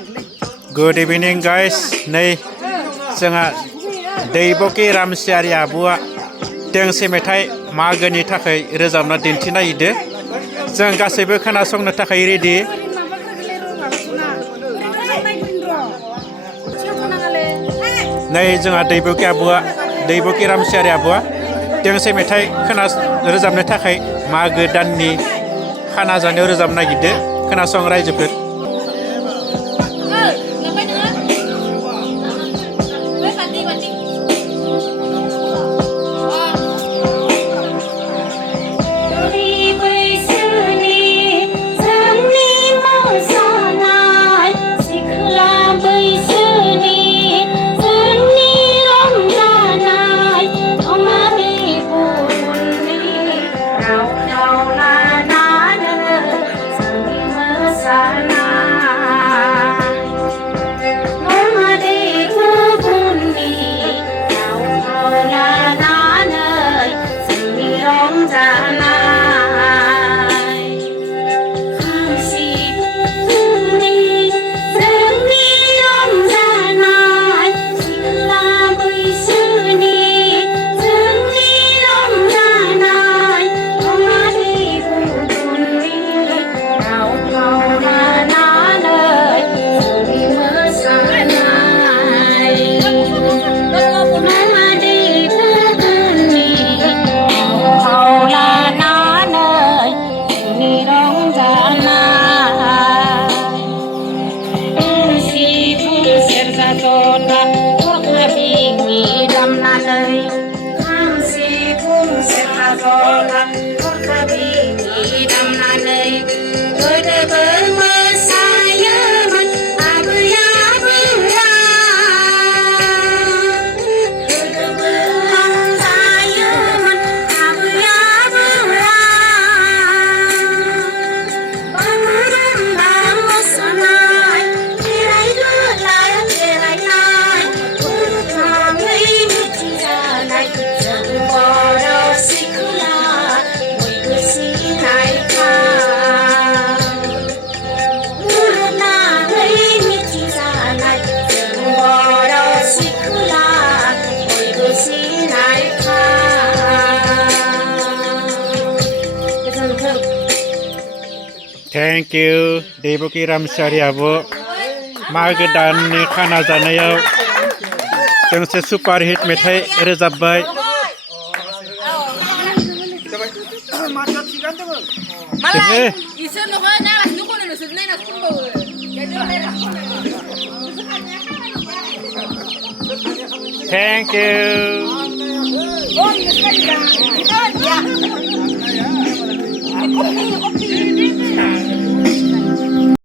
Good evening guys. नै जोंहा दैबकि रामसियारि आब'आ दोंसे मेथाइ मागोनि थाखाय रोजाबना दिन्थिनो नागिरदों। जों गासैबो खोनासंनो थाखाय रेडि। नै जोंहा दैबकि रामसियारि आब'आ दोंसे मेथाइ रोजाबनो थाखाय मागो दाननि खाना जानायाव रोजाबनो नागिरदों। खोनासं रायजोफोर। Thank you दैबकि रामसियारि आब' मागो दाननि खाना जानायाव दोंसे सुपार हिट मेथाइ रोजाबबाय। Thank you.